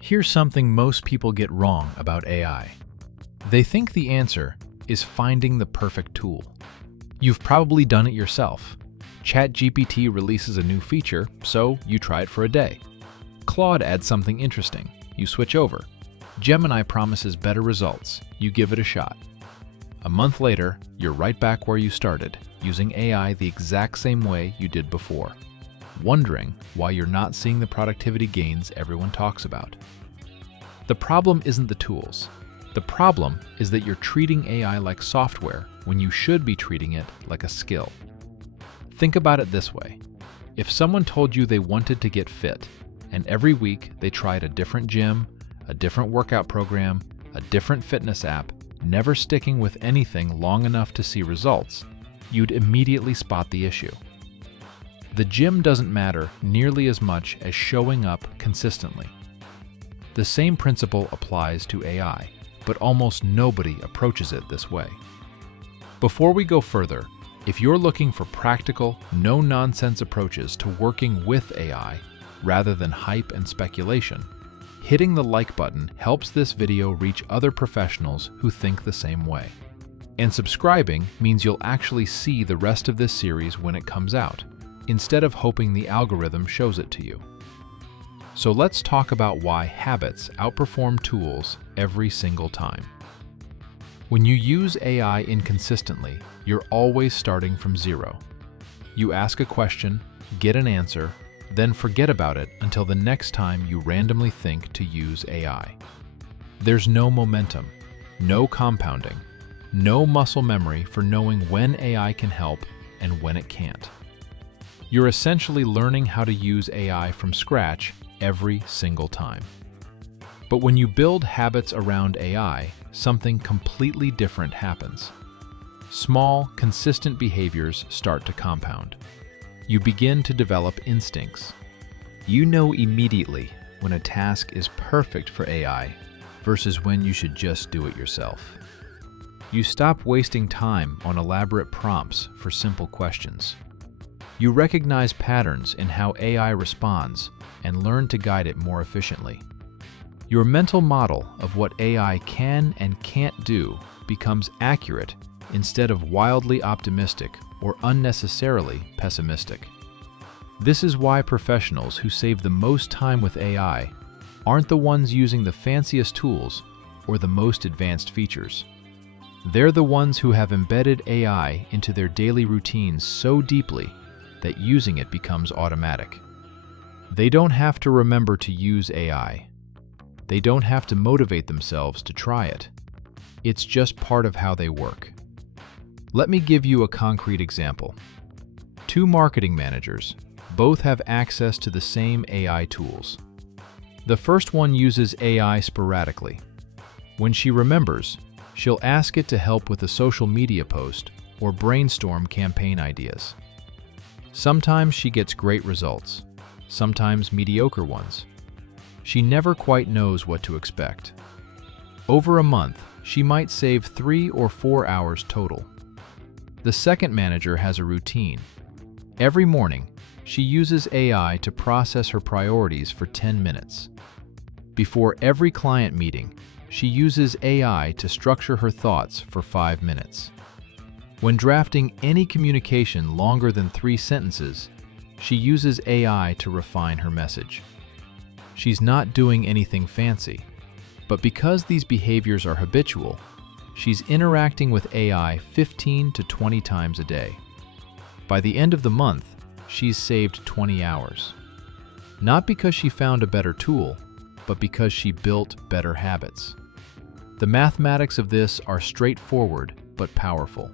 Here's something most people get wrong about AI. They think the answer is finding the perfect tool. You've probably done it yourself. ChatGPT releases a new feature, so you try it for a day. Claude adds something interesting. You switch over. Gemini promises better results. You give it a shot. A month later, you're right back where you started, using AI the exact same way you did before, wondering why you're not seeing the productivity gains everyone talks about. The problem isn't the tools. The problem is that you're treating AI like software when you should be treating it like a skill. Think about it this way. If someone told you they wanted to get fit, and every week they tried a different gym, a different workout program, a different fitness app, never sticking with anything long enough to see results, you'd immediately spot the issue. The gym doesn't matter nearly as much as showing up consistently. The same principle applies to AI, but almost nobody approaches it this way. Before we go further, if you're looking for practical, no-nonsense approaches to working with AI rather than hype and speculation, hitting the like button helps this video reach other professionals who think the same way. And subscribing means you'll actually see the rest of this series when it comes out, instead of hoping the algorithm shows it to you. So let's talk about why habits outperform tools every single time. When you use AI inconsistently, you're always starting from zero. You ask a question, get an answer, then forget about it until the next time you randomly think to use AI. There's no momentum, no compounding, no muscle memory for knowing when AI can help and when it can't. You're essentially learning how to use AI from scratch every single time. But when you build habits around AI, something completely different happens. Small, consistent behaviors start to compound. You begin to develop instincts. You know immediately when a task is perfect for AI versus when you should just do it yourself. You stop wasting time on elaborate prompts for simple questions. You recognize patterns in how AI responds and learn to guide it more efficiently. Your mental model of what AI can and can't do becomes accurate instead of wildly optimistic or unnecessarily pessimistic. This is why professionals who save the most time with AI aren't the ones using the fanciest tools or the most advanced features. They're the ones who have embedded AI into their daily routines so deeply that using it becomes automatic. They don't have to remember to use AI. They don't have to motivate themselves to try it. It's just part of how they work. Let me give you a concrete example. Two marketing managers both have access to the same AI tools. The first one uses AI sporadically. When she remembers, she'll ask it to help with a social media post or brainstorm campaign ideas. Sometimes she gets great results, sometimes mediocre ones. She never quite knows what to expect. Over a month, she might save 3 or 4 hours total. The second manager has a routine. Every morning, she uses AI to process her priorities for 10 minutes. Before every client meeting, she uses AI to structure her thoughts for 5 minutes. When drafting any communication longer than 3 sentences, she uses AI to refine her message. She's not doing anything fancy, but because these behaviors are habitual, she's interacting with AI 15 to 20 times a day. By the end of the month, she's saved 20 hours. Not because she found a better tool, but because she built better habits. The mathematics of this are straightforward but powerful.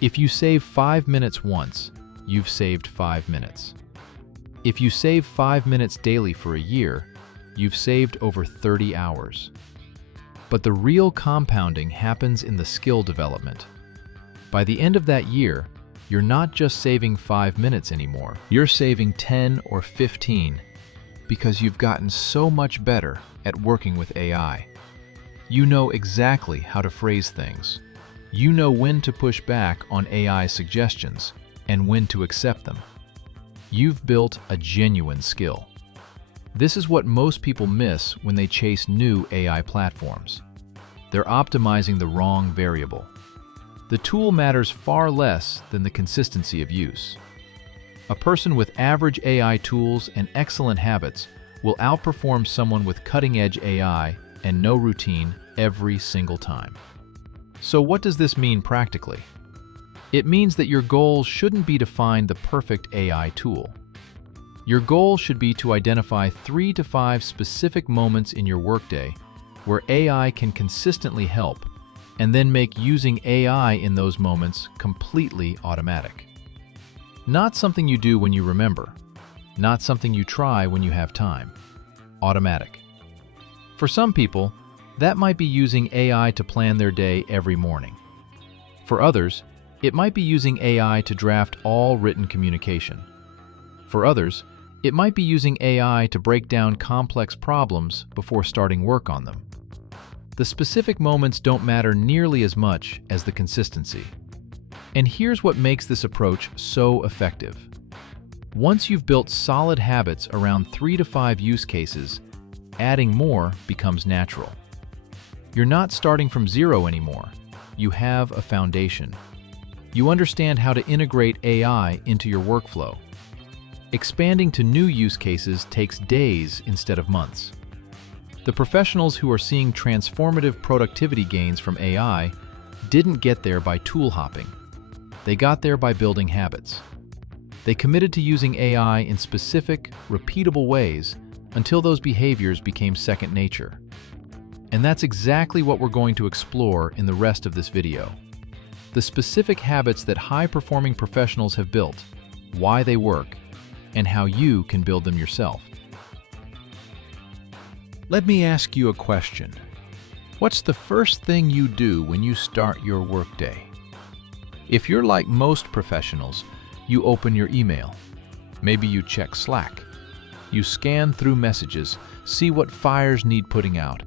If you save 5 minutes once, you've saved 5 minutes. If you save 5 minutes daily for a year, you've saved over 30 hours. But the real compounding happens in the skill development. By the end of that year, you're not just saving 5 minutes anymore. You're saving 10 or 15 because you've gotten so much better at working with AI. You know exactly how to phrase things. You know when to push back on AI suggestions and when to accept them. You've built a genuine skill. This is what most people miss when they chase new AI platforms. They're optimizing the wrong variable. The tool matters far less than the consistency of use. A person with average AI tools and excellent habits will outperform someone with cutting-edge AI and no routine every single time. So what does this mean practically? It means that your goal shouldn't be to find the perfect AI tool. Your goal should be to identify 3 to 5 specific moments in your workday where AI can consistently help, and then make using AI in those moments completely automatic. Not something you do when you remember, not something you try when you have time. Automatic. For some people, that might be using AI to plan their day every morning. For others, it might be using AI to draft all written communication. For others, it might be using AI to break down complex problems before starting work on them. The specific moments don't matter nearly as much as the consistency. And here's what makes this approach so effective. Once you've built solid habits around 3 to 5 use cases, adding more becomes natural. You're not starting from zero anymore. You have a foundation. You understand how to integrate AI into your workflow. Expanding to new use cases takes days instead of months. The professionals who are seeing transformative productivity gains from AI didn't get there by tool hopping. They got there by building habits. They committed to using AI in specific, repeatable ways until those behaviors became second nature. And that's exactly what we're going to explore in the rest of this video. The specific habits that high-performing professionals have built, why they work, and how you can build them yourself. Let me ask you a question. What's the first thing you do when you start your workday? If you're like most professionals, you open your email. Maybe you check Slack. You scan through messages, see what fires need putting out,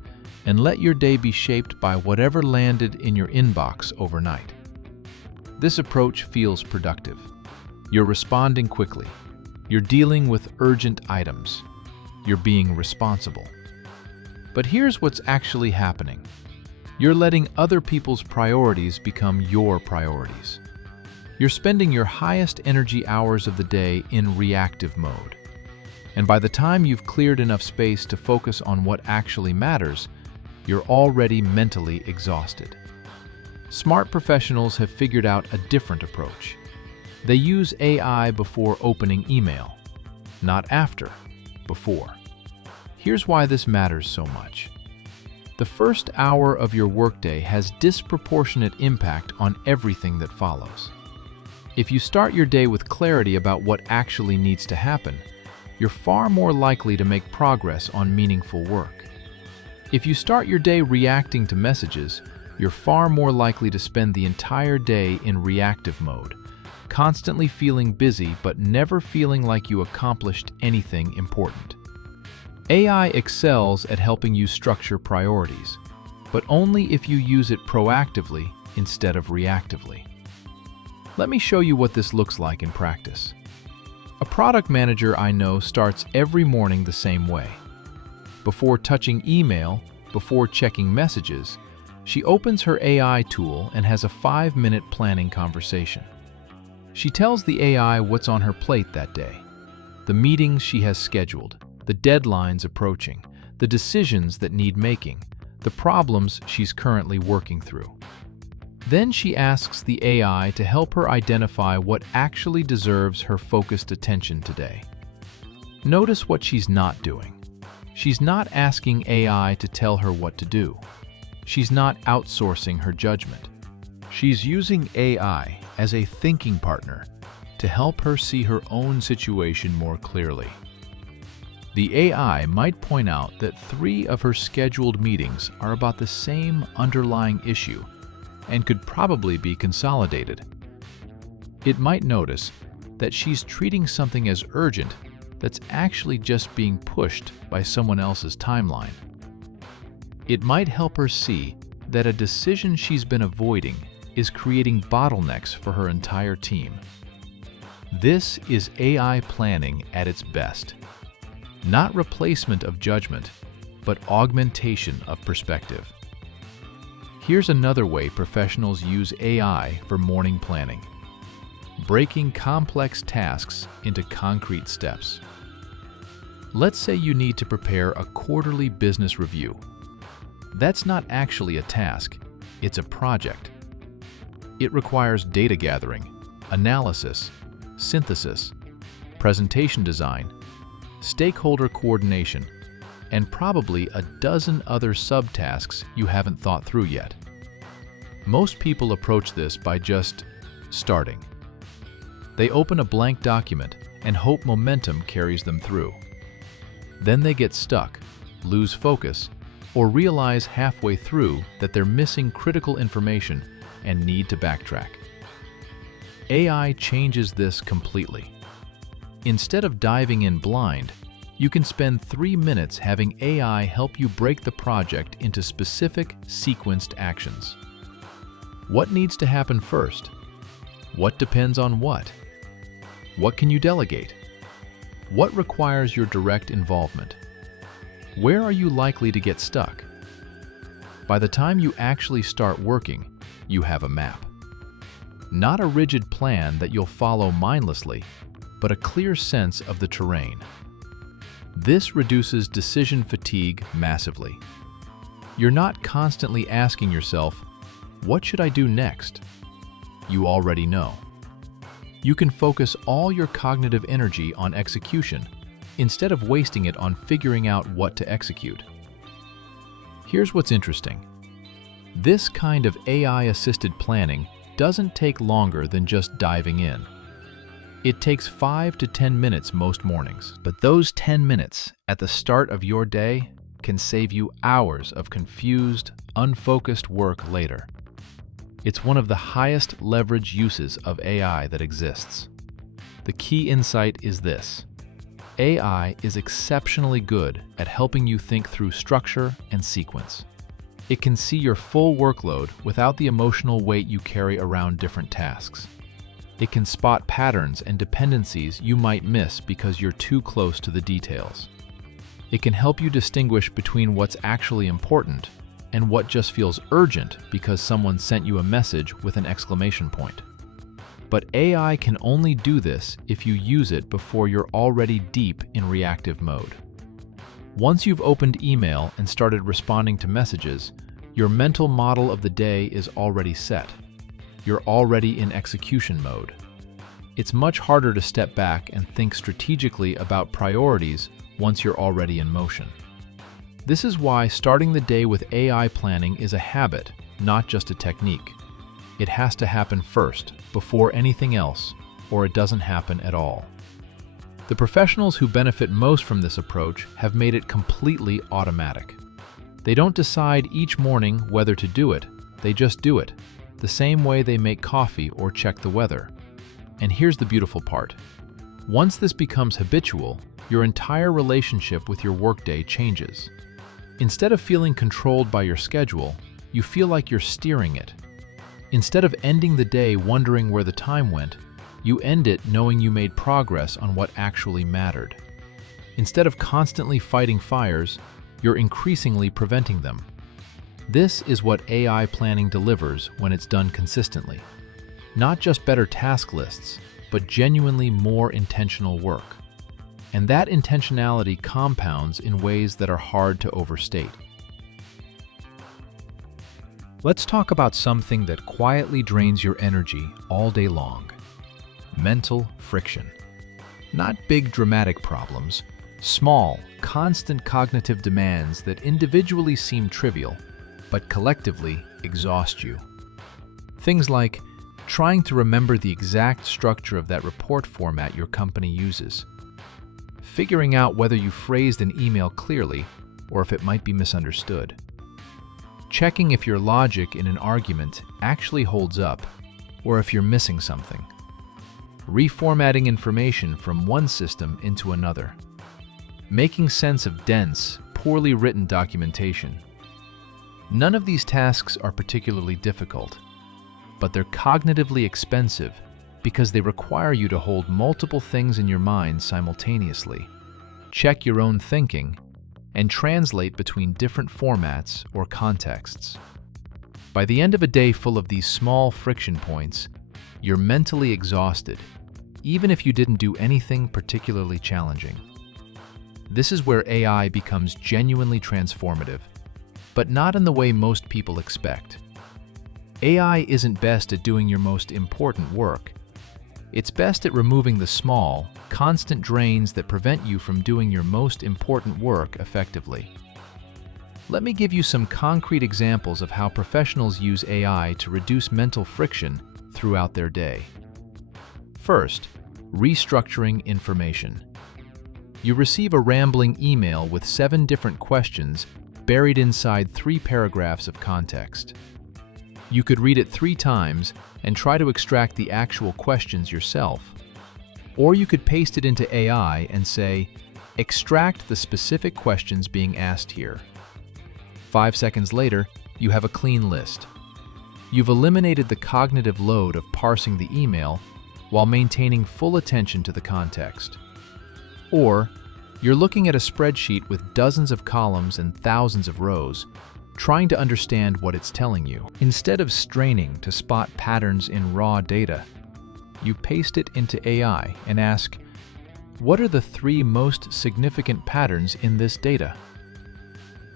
and let your day be shaped by whatever landed in your inbox overnight. This approach feels productive. You're responding quickly. You're dealing with urgent items. You're being responsible. But here's what's actually happening. You're letting other people's priorities become your priorities. You're spending your highest energy hours of the day in reactive mode. And by the time you've cleared enough space to focus on what actually matters, you're already mentally exhausted. Smart professionals have figured out a different approach. They use AI before opening email, not after, before. Here's why this matters so much. The first hour of your workday has disproportionate impact on everything that follows. If you start your day with clarity about what actually needs to happen, you're far more likely to make progress on meaningful work. If you start your day reacting to messages, you're far more likely to spend the entire day in reactive mode, constantly feeling busy but never feeling like you accomplished anything important. AI excels at helping you structure priorities, but only if you use it proactively instead of reactively. Let me show you what this looks like in practice. A product manager I know starts every morning the same way. Before touching email, before checking messages, she opens her AI tool and has a 5-minute planning conversation. She tells the AI what's on her plate that day, the meetings she has scheduled, the deadlines approaching, the decisions that need making, the problems she's currently working through. Then she asks the AI to help her identify what actually deserves her focused attention today. Notice what she's not doing. She's not asking AI to tell her what to do. She's not outsourcing her judgment. She's using AI as a thinking partner to help her see her own situation more clearly. The AI might point out that 3 of her scheduled meetings are about the same underlying issue and could probably be consolidated. It might notice that she's treating something as urgent that's actually just being pushed by someone else's timeline. It might help her see that a decision she's been avoiding is creating bottlenecks for her entire team. This is AI planning at its best. Not replacement of judgment, but augmentation of perspective. Here's another way professionals use AI for morning planning: breaking complex tasks into concrete steps. Let's say you need to prepare a quarterly business review. That's not actually a task, it's a project. It requires data gathering, analysis, synthesis, presentation design, stakeholder coordination, and probably a dozen other subtasks you haven't thought through yet. Most people approach this by just starting. They open a blank document and hope momentum carries them through. Then they get stuck, lose focus, or realize halfway through that they're missing critical information and need to backtrack. AI changes this completely. Instead of diving in blind, you can spend 3 minutes having AI help you break the project into specific, sequenced actions. What needs to happen first? What depends on what? What can you delegate? What requires your direct involvement? Where are you likely to get stuck? By the time you actually start working, you have a map. Not a rigid plan that you'll follow mindlessly, but a clear sense of the terrain. This reduces decision fatigue massively. You're not constantly asking yourself, "What should I do next?" You already know. You can focus all your cognitive energy on execution instead of wasting it on figuring out what to execute. Here's what's interesting. This kind of AI-assisted planning doesn't take longer than just diving in. It takes 5 to 10 minutes most mornings, but those 10 minutes at the start of your day can save you hours of confused, unfocused work later. It's one of the highest leverage uses of AI that exists. The key insight is this: AI is exceptionally good at helping you think through structure and sequence. It can see your full workload without the emotional weight you carry around different tasks. It can spot patterns and dependencies you might miss because you're too close to the details. It can help you distinguish between what's actually important and what just feels urgent because someone sent you a message with an exclamation point. But AI can only do this if you use it before you're already deep in reactive mode. Once you've opened email and started responding to messages, your mental model of the day is already set. You're already in execution mode. It's much harder to step back and think strategically about priorities once you're already in motion. This is why starting the day with AI planning is a habit, not just a technique. It has to happen first, before anything else, or it doesn't happen at all. The professionals who benefit most from this approach have made it completely automatic. They don't decide each morning whether to do it, they just do it, the same way they make coffee or check the weather. And here's the beautiful part. Once this becomes habitual, your entire relationship with your workday changes. Instead of feeling controlled by your schedule, you feel like you're steering it. Instead of ending the day wondering where the time went, you end it knowing you made progress on what actually mattered. Instead of constantly fighting fires, you're increasingly preventing them. This is what AI planning delivers when it's done consistently. Not just better task lists, but genuinely more intentional work. And that intentionality compounds in ways that are hard to overstate. Let's talk about something that quietly drains your energy all day long: mental friction. Not big dramatic problems, small, constant cognitive demands that individually seem trivial, but collectively exhaust you. Things like trying to remember the exact structure of that report format your company uses, figuring out whether you phrased an email clearly or if it might be misunderstood, checking if your logic in an argument actually holds up or if you're missing something, reformatting information from one system into another, making sense of dense, poorly written documentation. None of these tasks are particularly difficult, but they're cognitively expensive because they require you to hold multiple things in your mind simultaneously. check your own thinking, and translate between different formats or contexts. By the end of a day full of these small friction points, you're mentally exhausted, even if you didn't do anything particularly challenging. This is where AI becomes genuinely transformative, but not in the way most people expect. AI isn't best at doing your most important work. It's best at removing the small, constant drains that prevent you from doing your most important work effectively. Let me give you some concrete examples of how professionals use AI to reduce mental friction throughout their day. First, restructuring information. You receive a rambling email with 7 different questions buried inside 3 paragraphs of context. You could read it 3 times and try to extract the actual questions yourself. Or you could paste it into AI and say, "Extract the specific questions being asked here." 5 seconds later, you have a clean list. You've eliminated the cognitive load of parsing the email while maintaining full attention to the context. Or, you're looking at a spreadsheet with dozens of columns and thousands of rows, trying to understand what it's telling you. Instead of straining to spot patterns in raw data, you paste it into AI and ask, "What are the 3 most significant patterns in this data?"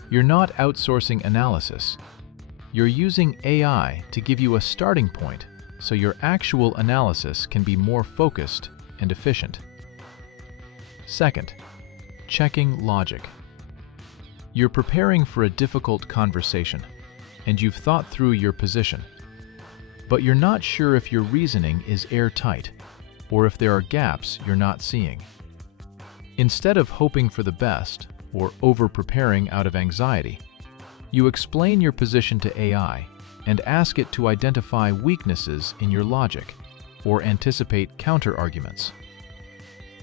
You're not outsourcing analysis. You're using AI to give you a starting point so your actual analysis can be more focused and efficient. Second, checking logic. You're preparing for a difficult conversation, and you've thought through your position. But you're not sure if your reasoning is airtight, or if there are gaps you're not seeing. Instead of hoping for the best, or over-preparing out of anxiety, you explain your position to AI and ask it to identify weaknesses in your logic, or anticipate counter-arguments.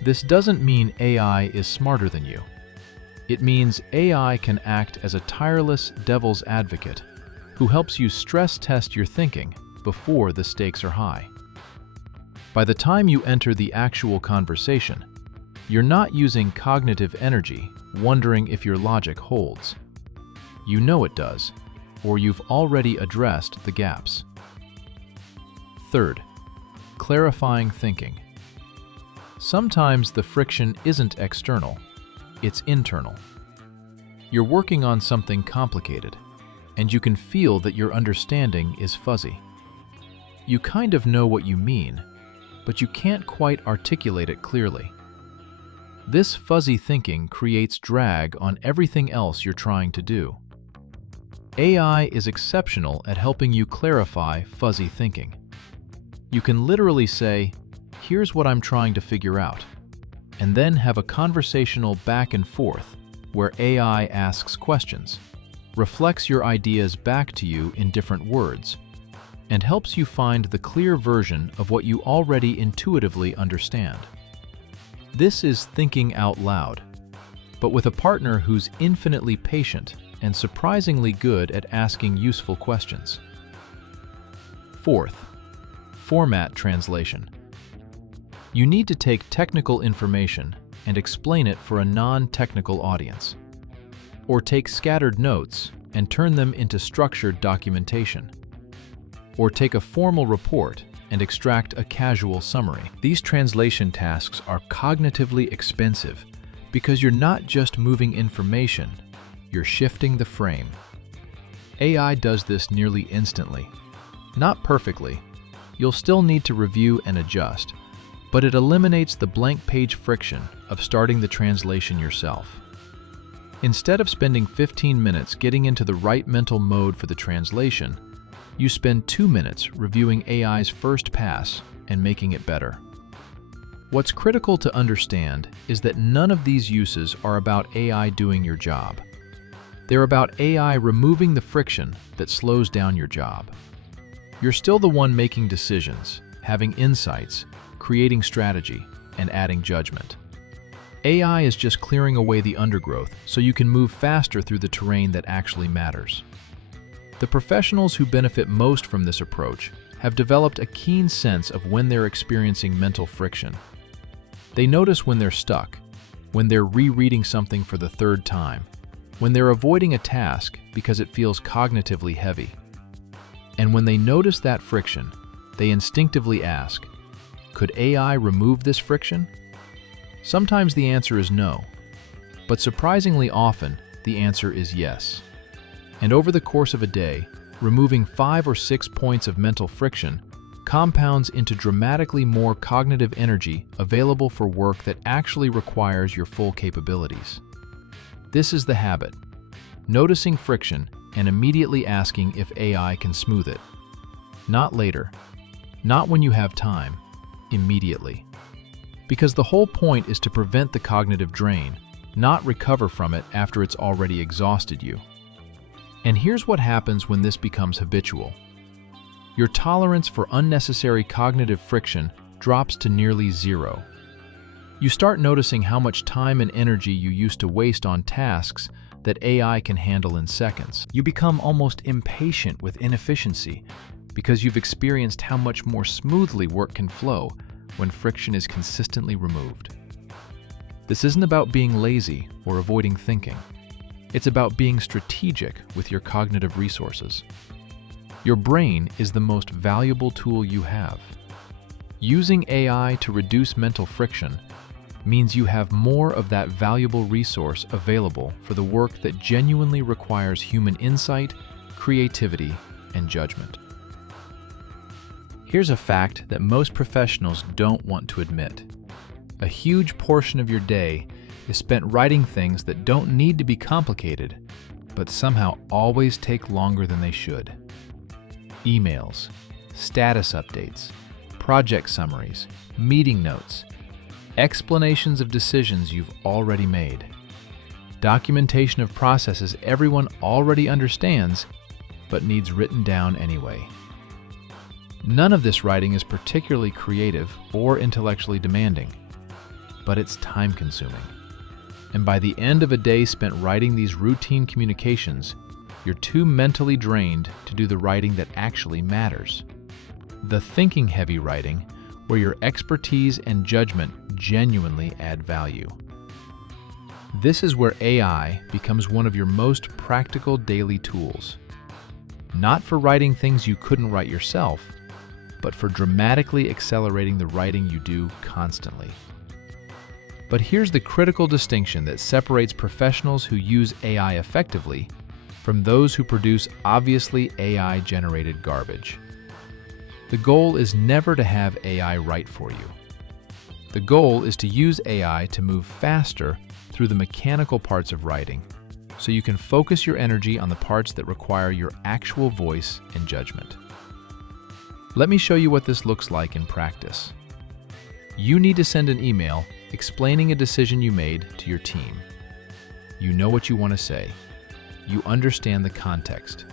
This doesn't mean AI is smarter than you. It means AI can act as a tireless devil's advocate who helps you stress test your thinking before the stakes are high. By the time you enter the actual conversation, you're not using cognitive energy wondering if your logic holds. You know it does, or you've already addressed the gaps. Third, clarifying thinking. Sometimes the friction isn't external, it's internal. You're working on something complicated, and you can feel that your understanding is fuzzy. You kind of know what you mean, but you can't quite articulate it clearly. This fuzzy thinking creates drag on everything else you're trying to do. AI is exceptional at helping you clarify fuzzy thinking. You can literally say, "Here's what I'm trying to figure out," and then have a conversational back and forth where AI asks questions, reflects your ideas back to you in different words, and helps you find the clear version of what you already intuitively understand. This is thinking out loud, but with a partner who's infinitely patient and surprisingly good at asking useful questions. Fourth, format translation. You need to take technical information and explain it for a non-technical audience, or take scattered notes and turn them into structured documentation, or take a formal report and extract a casual summary. These translation tasks are cognitively expensive because you're not just moving information, you're shifting the frame. AI does this nearly instantly. Not perfectly. You'll still need to review and adjust, but it eliminates the blank page friction of starting the translation yourself. Instead of spending 15 minutes getting into the right mental mode for the translation, you spend 2 minutes reviewing AI's first pass and making it better. What's critical to understand is that none of these uses are about AI doing your job. They're about AI removing the friction that slows down your job. You're still the one making decisions, having insights, creating strategy, and adding judgment. AI is just clearing away the undergrowth so you can move faster through the terrain that actually matters. The professionals who benefit most from this approach have developed a keen sense of when they're experiencing mental friction. They notice when they're stuck, when they're rereading something for the third time, when they're avoiding a task because it feels cognitively heavy. And when they notice that friction, they instinctively ask, could AI remove this friction? Sometimes the answer is no, but surprisingly often, the answer is yes. And over the course of a day, removing 5 or 6 points of mental friction compounds into dramatically more cognitive energy available for work that actually requires your full capabilities. This is the habit: noticing friction and immediately asking if AI can smooth it. Not later, not when you have time, immediately. Because the whole point is to prevent the cognitive drain, not recover from it after it's already exhausted you. And here's what happens when this becomes habitual. Your tolerance for unnecessary cognitive friction drops to nearly zero. You start noticing how much time and energy you used to waste on tasks that AI can handle in seconds. You become almost impatient with inefficiency because you've experienced how much more smoothly work can flow when friction is consistently removed. This isn't about being lazy or avoiding thinking. It's about being strategic with your cognitive resources. Your brain is the most valuable tool you have. Using AI to reduce mental friction means you have more of that valuable resource available for the work that genuinely requires human insight, creativity, and judgment. Here's a fact that most professionals don't want to admit. A huge portion of your day is spent writing things that don't need to be complicated, but somehow always take longer than they should. Emails, status updates, project summaries, meeting notes, explanations of decisions you've already made, documentation of processes everyone already understands but needs written down anyway. None of this writing is particularly creative or intellectually demanding, but it's time-consuming. And by the end of a day spent writing these routine communications, you're too mentally drained to do the writing that actually matters. The thinking-heavy writing, where your expertise and judgment genuinely add value. This is where AI becomes one of your most practical daily tools. Not for writing things you couldn't write yourself, but for dramatically accelerating the writing you do constantly. But here's the critical distinction that separates professionals who use AI effectively from those who produce obviously AI-generated garbage. The goal is never to have AI write for you. The goal is to use AI to move faster through the mechanical parts of writing, so you can focus your energy on the parts that require your actual voice and judgment. Let me show you what this looks like in practice. You need to send an email explaining a decision you made to your team. You know what you want to say. You understand the context.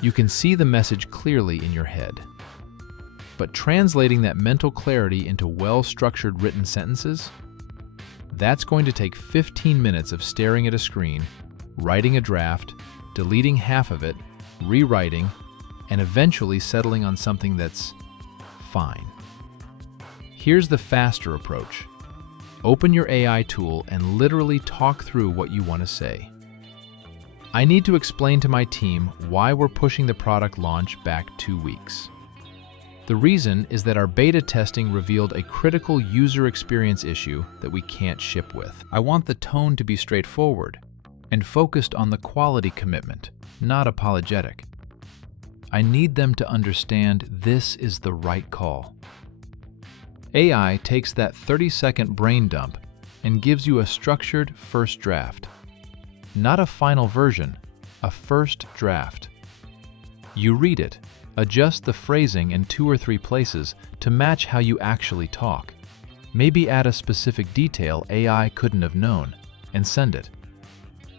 You can see the message clearly in your head. But translating that mental clarity into well-structured written sentences, that's going to take 15 minutes of staring at a screen, writing a draft, deleting half of it, rewriting, and eventually settling on something that's fine. Here's the faster approach. Open your AI tool and literally talk through what you want to say. I need to explain to my team why we're pushing the product launch back 2 weeks. The reason is that our beta testing revealed a critical user experience issue that we can't ship with. I want the tone to be straightforward and focused on the quality commitment, not apologetic. I need them to understand this is the right call. AI takes that 30-second brain dump and gives you a structured first draft. Not a final version, a first draft. You read it, adjust the phrasing in 2 or 3 places to match how you actually talk. Maybe add a specific detail AI couldn't have known, and send it.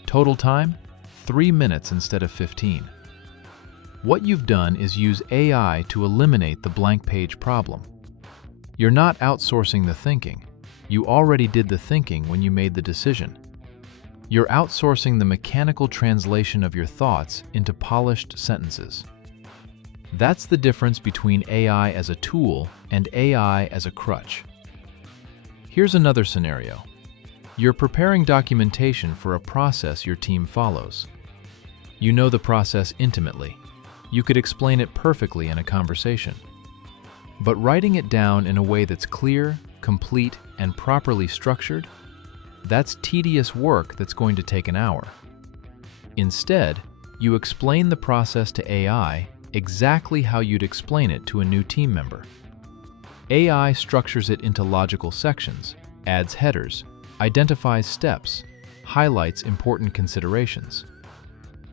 Total time? 3 minutes instead of 15. What you've done is use AI to eliminate the blank page problem. You're not outsourcing the thinking. You already did the thinking when you made the decision. You're outsourcing the mechanical translation of your thoughts into polished sentences. That's the difference between AI as a tool and AI as a crutch. Here's another scenario. You're preparing documentation for a process your team follows. You know the process intimately. You could explain it perfectly in a conversation. But writing it down in a way that's clear, complete, and properly structured, that's tedious work that's going to take an hour. Instead, you explain the process to AI exactly how you'd explain it to a new team member. AI structures it into logical sections, adds headers, identifies steps, highlights important considerations.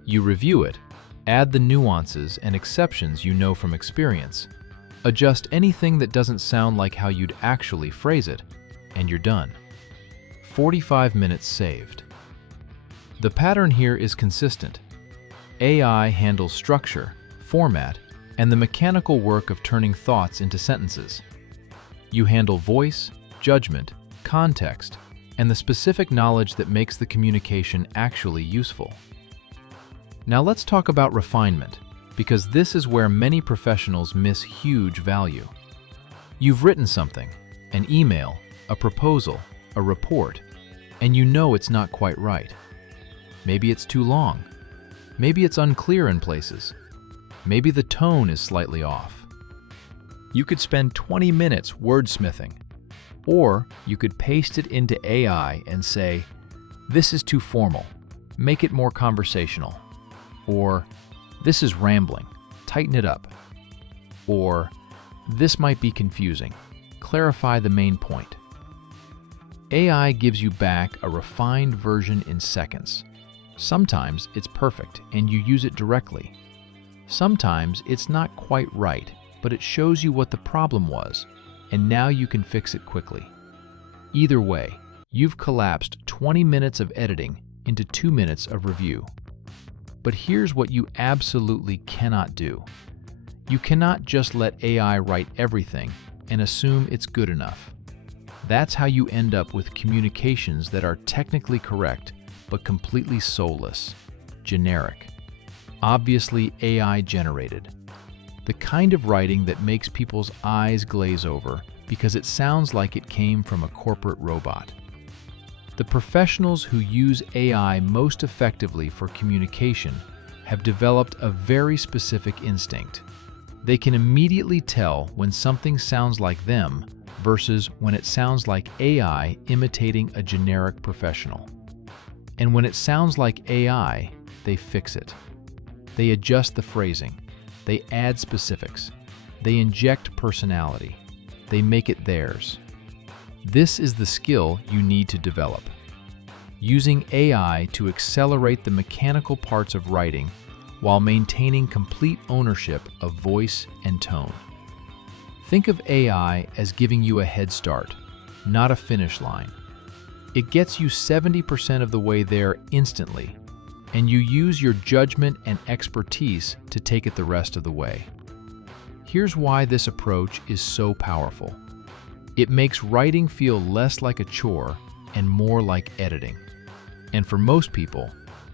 You review it, add the nuances and exceptions you know from experience, adjust anything that doesn't sound like how you'd actually phrase it, and you're done. 45 minutes saved. The pattern here is consistent. AI handles structure, format, and the mechanical work of turning thoughts into sentences. You handle voice, judgment, context, and the specific knowledge that makes the communication actually useful. Now let's talk about refinement, because this is where many professionals miss huge value. You've written something, an email, a proposal, a report, and you know it's not quite right. Maybe it's too long. Maybe it's unclear in places. Maybe the tone is slightly off. You could spend 20 minutes wordsmithing, or you could paste it into AI and say, "This is too formal, make it more conversational," or "This is rambling, tighten it up," or "This might be confusing, clarify the main point." AI gives you back a refined version in seconds. Sometimes it's perfect and you use it directly. Sometimes it's not quite right, but it shows you what the problem was, and now you can fix it quickly. Either way, you've collapsed 20 minutes of editing into 2 minutes of review. But here's what you absolutely cannot do. You cannot just let AI write everything and assume it's good enough. That's how you end up with communications that are technically correct, but completely soulless, generic, obviously AI generated. The kind of writing that makes people's eyes glaze over because it sounds like it came from a corporate robot. The professionals who use AI most effectively for communication have developed a very specific instinct. They can immediately tell when something sounds like them versus when it sounds like AI imitating a generic professional. And when it sounds like AI, they fix it. They adjust the phrasing. They add specifics. They inject personality. They make it theirs. This is the skill you need to develop. Using AI to accelerate the mechanical parts of writing while maintaining complete ownership of voice and tone. Think of AI as giving you a head start, not a finish line. It gets you 70% of the way there instantly, and you use your judgment and expertise to take it the rest of the way. Here's why this approach is so powerful. It makes writing feel less like a chore and more like editing. And for most people,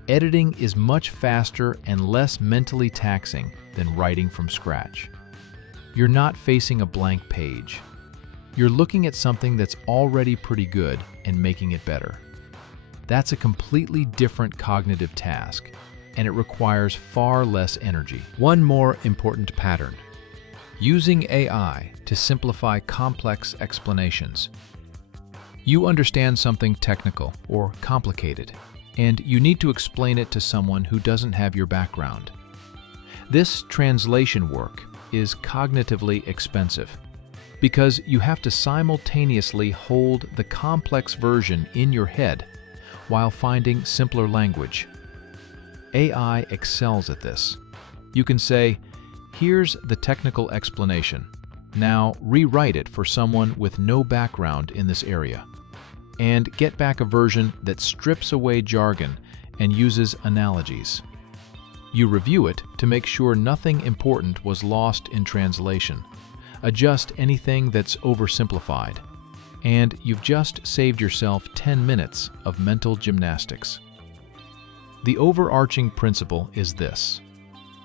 editing is much faster and less mentally taxing than writing from scratch. You're not facing a blank page. You're looking at something that's already pretty good and making it better. That's a completely different cognitive task, and it requires far less energy. One more important pattern: using AI to simplify complex explanations. You understand something technical or complicated, and you need to explain it to someone who doesn't have your background. This translation work is cognitively expensive because you have to simultaneously hold the complex version in your head while finding simpler language. AI excels at this. You can say, "Here's the technical explanation. Now rewrite it for someone with no background in this area," and get back a version that strips away jargon and uses analogies. You review it to make sure nothing important was lost in translation. Adjust anything that's oversimplified, and you've just saved yourself 10 minutes of mental gymnastics. The overarching principle is this: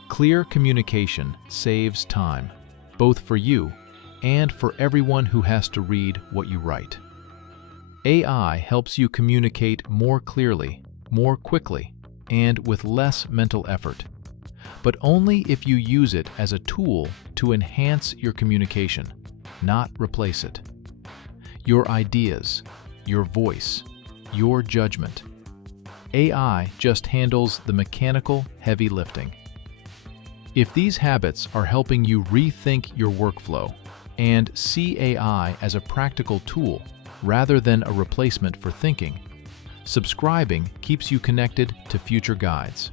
clear communication saves time, both for you and for everyone who has to read what you write. AI helps you communicate more clearly, more quickly, and with less mental effort, but only if you use it as a tool to enhance your communication, not replace it. Your ideas, your voice, your judgment. AI just handles the mechanical heavy lifting. If these habits are helping you rethink your workflow and see AI as a practical tool rather than a replacement for thinking, subscribing keeps you connected to future guides.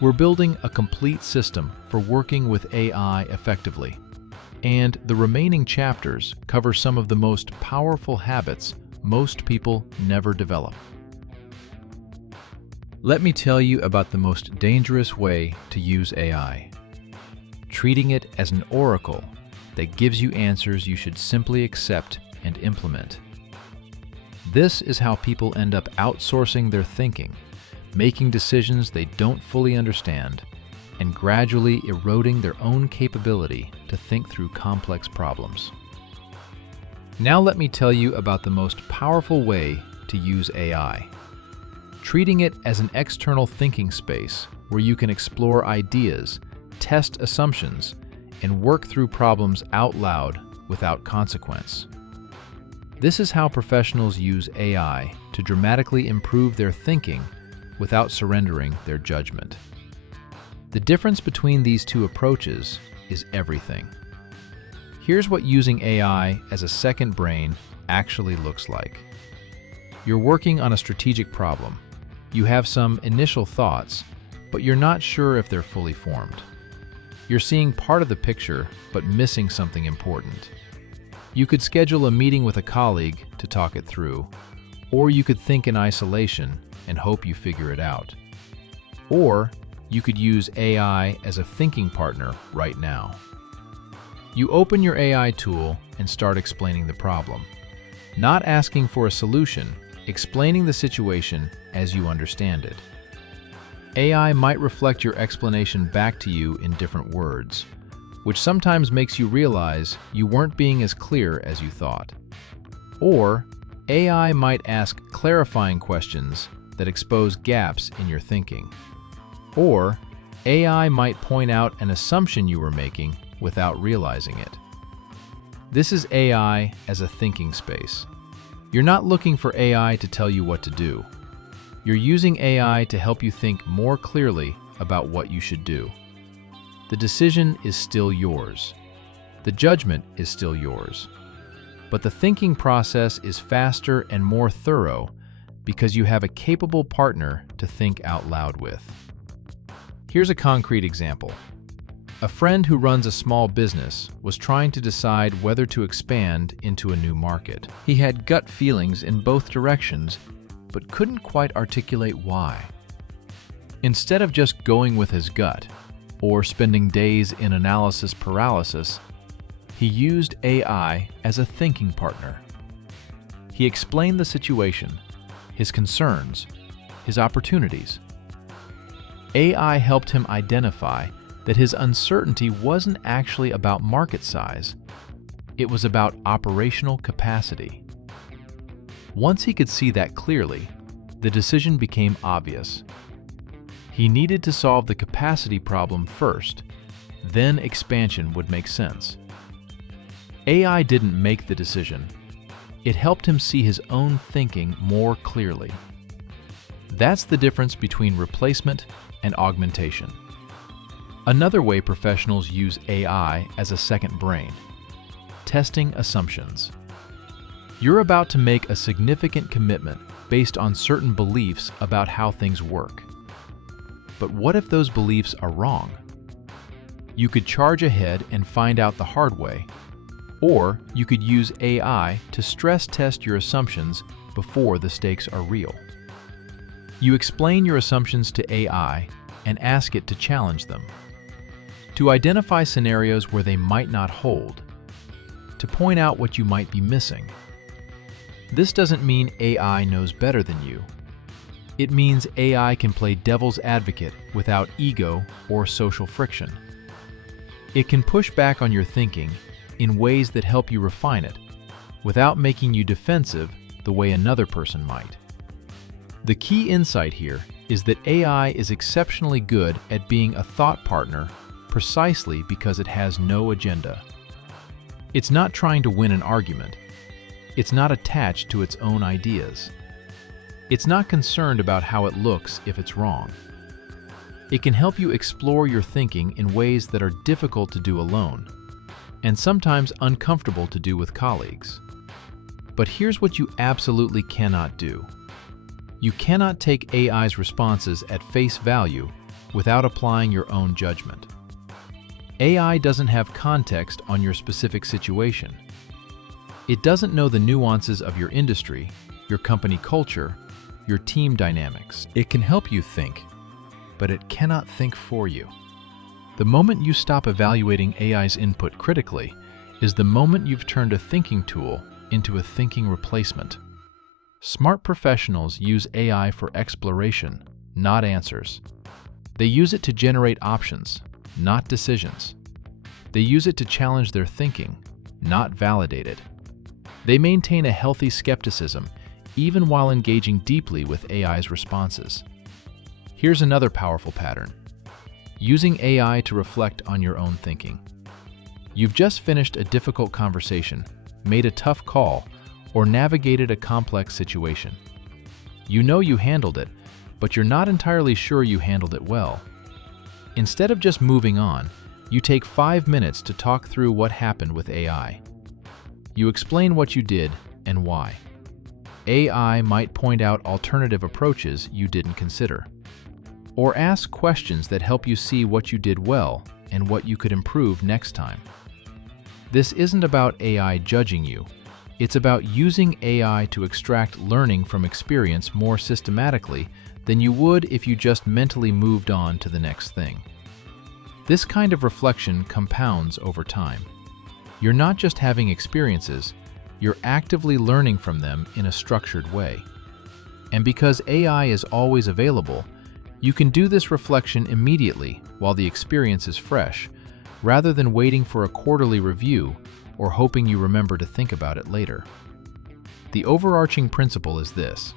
We're building a complete system for working with AI effectively, and the remaining chapters cover some of the most powerful habits most people never develop. Let me tell you about the most dangerous way to use AI. Treating it as an oracle that gives you answers you should simply accept and implement. This is how people end up outsourcing their thinking, making decisions they don't fully understand, and gradually eroding their own capability to think through complex problems. Now let me tell you about the most powerful way to use AI. Treating it as an external thinking space where you can explore ideas, test assumptions, and work through problems out loud without consequence. This is how professionals use AI to dramatically improve their thinking without surrendering their judgment. The difference between these two approaches is everything. Here's what using AI as a second brain actually looks like. You're working on a strategic problem. You have some initial thoughts, but you're not sure if they're fully formed. You're seeing part of the picture, but missing something important. You could schedule a meeting with a colleague to talk it through, or you could think in isolation and hope you figure it out. Or you could use AI as a thinking partner right now. You open your AI tool and start explaining the problem, not asking for a solution, explaining the situation as you understand it. AI might reflect your explanation back to you in different words, which sometimes makes you realize you weren't being as clear as you thought. Or AI might ask clarifying questions that expose gaps in your thinking. Or AI might point out an assumption you were making without realizing it. This is AI as a thinking space. You're not looking for AI to tell you what to do. You're using AI to help you think more clearly about what you should do. The decision is still yours. The judgment is still yours. But the thinking process is faster and more thorough because you have a capable partner to think out loud with. Here's a concrete example. A friend who runs a small business was trying to decide whether to expand into a new market. He had gut feelings in both directions, but couldn't quite articulate why. Instead of just going with his gut, or spending days in analysis paralysis, he used AI as a thinking partner. He explained the situation, his concerns, his opportunities. AI helped him identify that his uncertainty wasn't actually about market size, it was about operational capacity. Once he could see that clearly, the decision became obvious. He needed to solve the capacity problem first, then expansion would make sense. AI didn't make the decision. It helped him see his own thinking more clearly. That's the difference between replacement and augmentation. Another way professionals use AI as a second brain: testing assumptions. You're about to make a significant commitment based on certain beliefs about how things work. But what if those beliefs are wrong? You could charge ahead and find out the hard way, or you could use AI to stress test your assumptions before the stakes are real. You explain your assumptions to AI and ask it to challenge them, to identify scenarios where they might not hold, to point out what you might be missing. This doesn't mean AI knows better than you. It means AI can play devil's advocate without ego or social friction. It can push back on your thinking in ways that help you refine it, without making you defensive the way another person might. The key insight here is that AI is exceptionally good at being a thought partner precisely because it has no agenda. It's not trying to win an argument. It's not attached to its own ideas. It's not concerned about how it looks if it's wrong. It can help you explore your thinking in ways that are difficult to do alone, and sometimes uncomfortable to do with colleagues. But here's what you absolutely cannot do. You cannot take AI's responses at face value without applying your own judgment. AI doesn't have context on your specific situation. It doesn't know the nuances of your industry, your company culture, your team dynamics. It can help you think, but it cannot think for you. The moment you stop evaluating AI's input critically is the moment you've turned a thinking tool into a thinking replacement. Smart professionals use AI for exploration, not answers. They use it to generate options, not decisions. They use it to challenge their thinking, not validate it. They maintain a healthy skepticism, even while engaging deeply with AI's responses. Here's another powerful pattern: using AI to reflect on your own thinking. You've just finished a difficult conversation, made a tough call, or navigated a complex situation. You know you handled it, but you're not entirely sure you handled it well. Instead of just moving on, you take 5 minutes to talk through what happened with AI. You explain what you did and why. AI might point out alternative approaches you didn't consider, or ask questions that help you see what you did well and what you could improve next time. This isn't about AI judging you. It's about using AI to extract learning from experience more systematically than you would if you just mentally moved on to the next thing. This kind of reflection compounds over time. You're not just having experiences, you're actively learning from them in a structured way. And because AI is always available, you can do this reflection immediately while the experience is fresh, rather than waiting for a quarterly review or hoping you remember to think about it later. The overarching principle is this: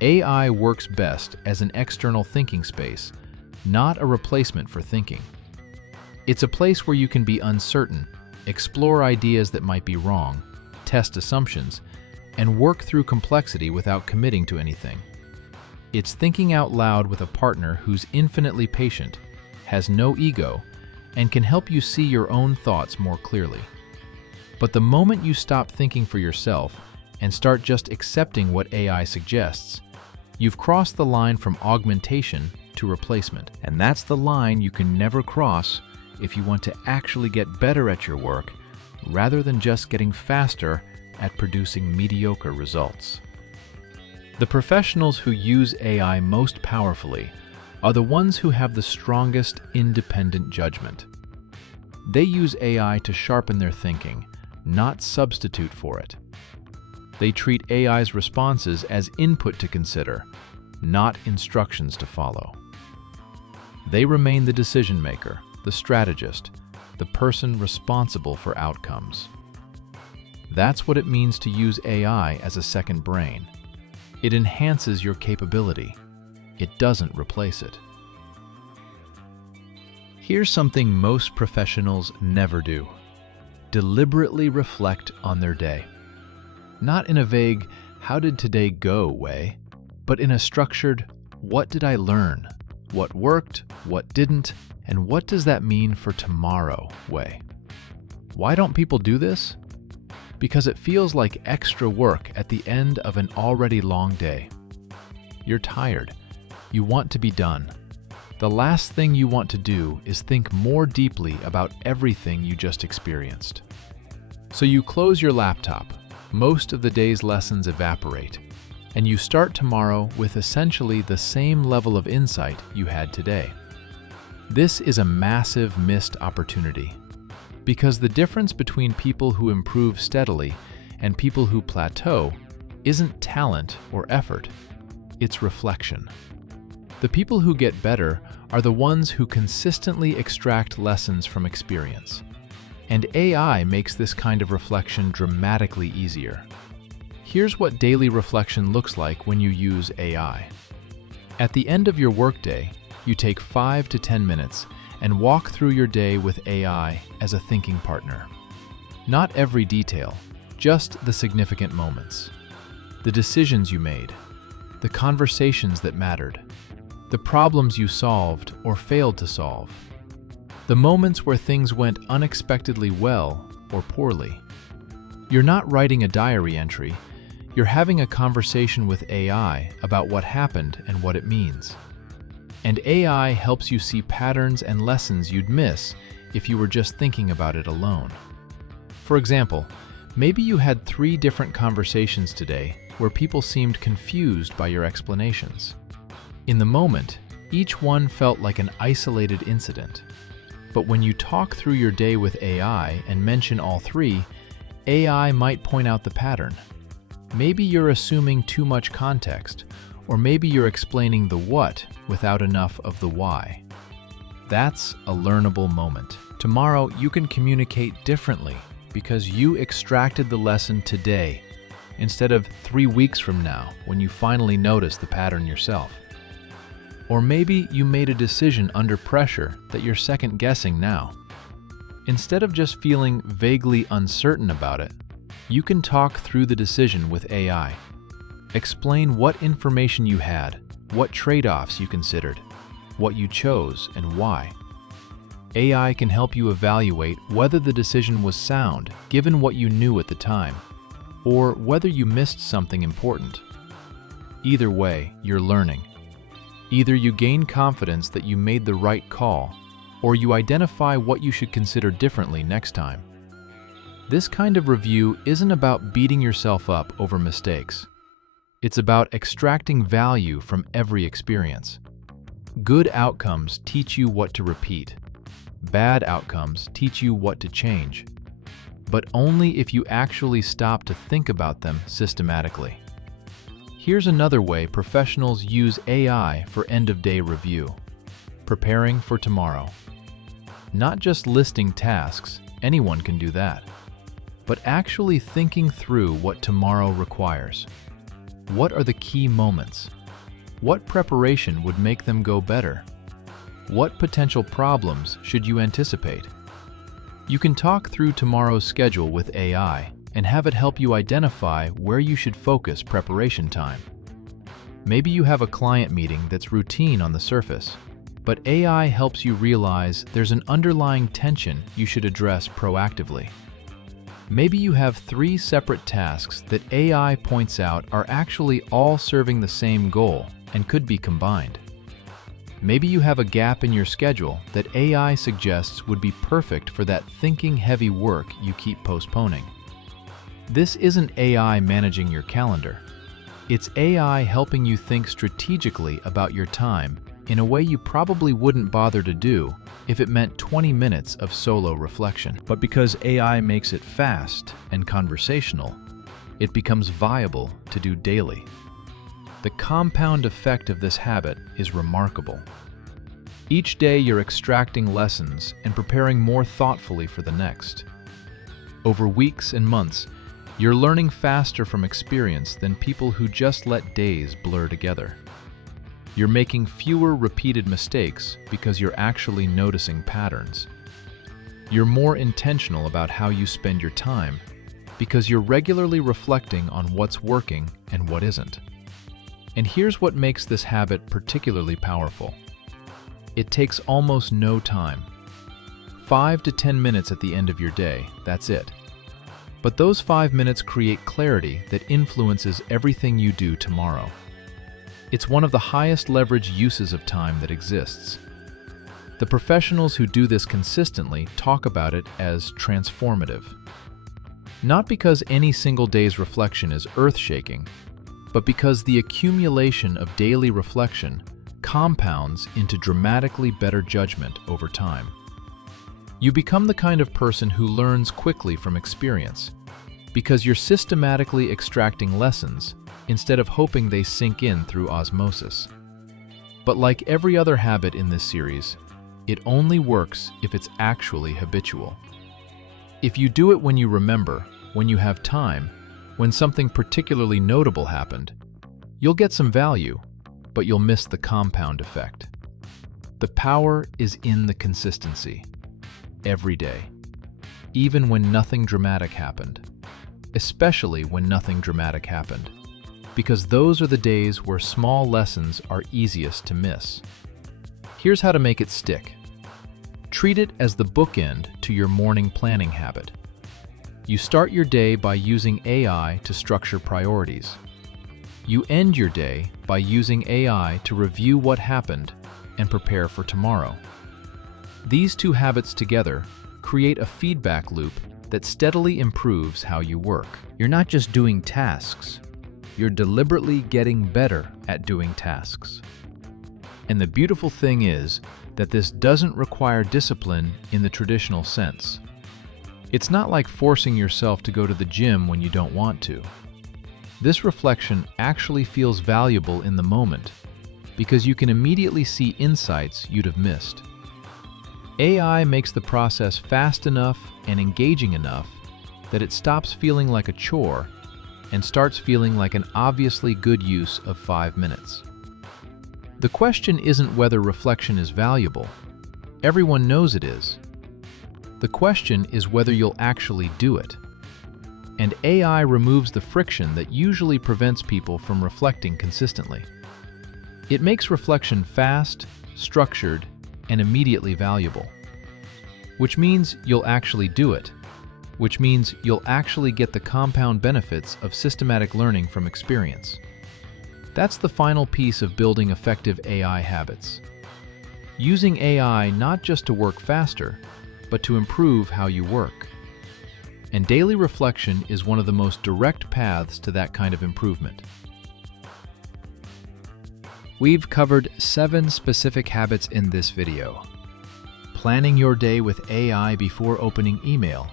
AI works best as an external thinking space, not a replacement for thinking. It's a place where you can be uncertain, explore ideas that might be wrong, test assumptions, and work through complexity without committing to anything. It's thinking out loud with a partner who's infinitely patient, has no ego, and can help you see your own thoughts more clearly. But the moment you stop thinking for yourself and start just accepting what AI suggests, you've crossed the line from augmentation to replacement. And that's the line you can never cross if you want to actually get better at your work, rather than just getting faster at producing mediocre results. The professionals who use AI most powerfully are the ones who have the strongest independent judgment. They use AI to sharpen their thinking, not substitute for it. They treat AI's responses as input to consider, not instructions to follow. They remain the decision maker, the strategist, the person responsible for outcomes. That's what it means to use AI as a second brain. It enhances your capability. It doesn't replace it. Here's something most professionals never do: deliberately reflect on their day. Not in a vague, "how did today go" way, but in a structured, "what did I learn? What worked? What didn't? And what does that mean for tomorrow" way. Why don't people do this? Because it feels like extra work at the end of an already long day. You're tired. You want to be done. The last thing you want to do is think more deeply about everything you just experienced. So you close your laptop, most of the day's lessons evaporate, and you start tomorrow with essentially the same level of insight you had today. This is a massive missed opportunity, because the difference between people who improve steadily and people who plateau isn't talent or effort, it's reflection. The people who get better are the ones who consistently extract lessons from experience. And AI makes this kind of reflection dramatically easier. Here's what daily reflection looks like when you use AI. At the end of your workday, you take 5 to 10 minutes and walk through your day with AI as a thinking partner. Not every detail, just the significant moments. The decisions you made, the conversations that mattered, the problems you solved or failed to solve, the moments where things went unexpectedly well or poorly. You're not writing a diary entry, you're having a conversation with AI about what happened and what it means. And AI helps you see patterns and lessons you'd miss if you were just thinking about it alone. For example, maybe you had 3 different conversations today where people seemed confused by your explanations. In the moment, each one felt like an isolated incident. But when you talk through your day with AI and mention all 3, AI might point out the pattern. Maybe you're assuming too much context, or maybe you're explaining the what without enough of the why. That's a learnable moment. Tomorrow, you can communicate differently because you extracted the lesson today instead of 3 weeks from now when you finally notice the pattern yourself. Or maybe you made a decision under pressure that you're second-guessing now. Instead of just feeling vaguely uncertain about it, you can talk through the decision with AI. Explain what information you had, what trade-offs you considered, what you chose, and why. AI can help you evaluate whether the decision was sound given what you knew at the time, or whether you missed something important. Either way, you're learning. Either you gain confidence that you made the right call, or you identify what you should consider differently next time. This kind of review isn't about beating yourself up over mistakes. It's about extracting value from every experience. Good outcomes teach you what to repeat. Bad outcomes teach you what to change. But only if you actually stop to think about them systematically. Here's another way professionals use AI for end-of-day review. Preparing for tomorrow. Not just listing tasks, anyone can do that, but actually thinking through what tomorrow requires. What are the key moments? What preparation would make them go better? What potential problems should you anticipate? You can talk through tomorrow's schedule with AI and have it help you identify where you should focus preparation time. Maybe you have a client meeting that's routine on the surface, but AI helps you realize there's an underlying tension you should address proactively. Maybe you have 3 separate tasks that AI points out are actually all serving the same goal and could be combined. Maybe you have a gap in your schedule that AI suggests would be perfect for that thinking-heavy work you keep postponing. This isn't AI managing your calendar. It's AI helping you think strategically about your time in a way you probably wouldn't bother to do if it meant 20 minutes of solo reflection. But because AI makes it fast and conversational, it becomes viable to do daily. The compound effect of this habit is remarkable. Each day you're extracting lessons and preparing more thoughtfully for the next. Over weeks and months, you're learning faster from experience than people who just let days blur together. You're making fewer repeated mistakes because you're actually noticing patterns. You're more intentional about how you spend your time because you're regularly reflecting on what's working and what isn't. And here's what makes this habit particularly powerful. It takes almost no time. 5 to 10 minutes at the end of your day, that's it. But those 5 minutes create clarity that influences everything you do tomorrow. It's one of the highest leverage uses of time that exists. The professionals who do this consistently talk about it as transformative. Not because any single day's reflection is earth-shaking, but because the accumulation of daily reflection compounds into dramatically better judgment over time. You become the kind of person who learns quickly from experience because you're systematically extracting lessons instead of hoping they sink in through osmosis. But like every other habit in this series, it only works if it's actually habitual. If you do it when you remember, when you have time, When something particularly notable happened, you'll get some value, but you'll miss the compound effect. The power is in the consistency. Every day. Even when nothing dramatic happened. Especially when nothing dramatic happened. Because those are the days where small lessons are easiest to miss. Here's how to make it stick. Treat it as the bookend to your morning planning habit. You start your day by using AI to structure priorities. You end your day by using AI to review what happened and prepare for tomorrow. These two habits together create a feedback loop that steadily improves how you work. You're not just doing tasks, you're deliberately getting better at doing tasks. And the beautiful thing is that this doesn't require discipline in the traditional sense. It's not like forcing yourself to go to the gym when you don't want to. This reflection actually feels valuable in the moment because you can immediately see insights you'd have missed. AI makes the process fast enough and engaging enough that it stops feeling like a chore and starts feeling like an obviously good use of 5 minutes. The question isn't whether reflection is valuable. Everyone knows it is. The question is whether you'll actually do it. And AI removes the friction that usually prevents people from reflecting consistently. It makes reflection fast, structured, and immediately valuable. Which means you'll actually do it. Which means you'll actually get the compound benefits of systematic learning from experience. That's the final piece of building effective AI habits. Using AI not just to work faster, but to improve how you work. And daily reflection is one of the most direct paths to that kind of improvement. We've covered 7 specific habits in this video. Planning your day with AI before opening email.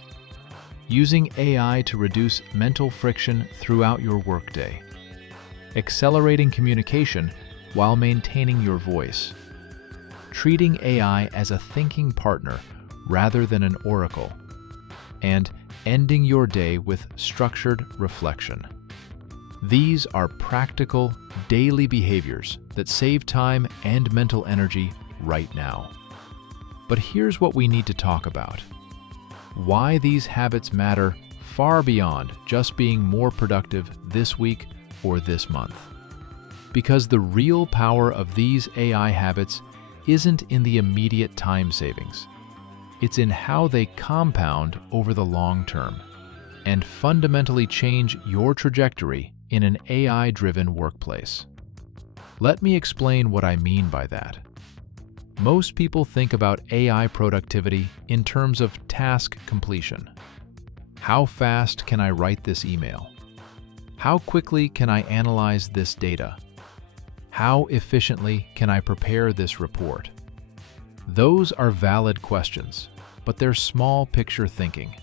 Using AI to reduce mental friction throughout your workday. Accelerating communication while maintaining your voice. Treating AI as a thinking partner rather than an oracle. And ending your day with structured reflection. These are practical, daily behaviors that save time and mental energy right now. But here's what we need to talk about. Why these habits matter far beyond just being more productive this week or this month. Because the real power of these AI habits isn't in the immediate time savings. It's in how they compound over the long term and fundamentally change your trajectory in an AI-driven workplace. Let me explain what I mean by that. Most people think about AI productivity in terms of task completion. How fast can I write this email? How quickly can I analyze this data? How efficiently can I prepare this report? Those are valid questions, but they're small picture thinking.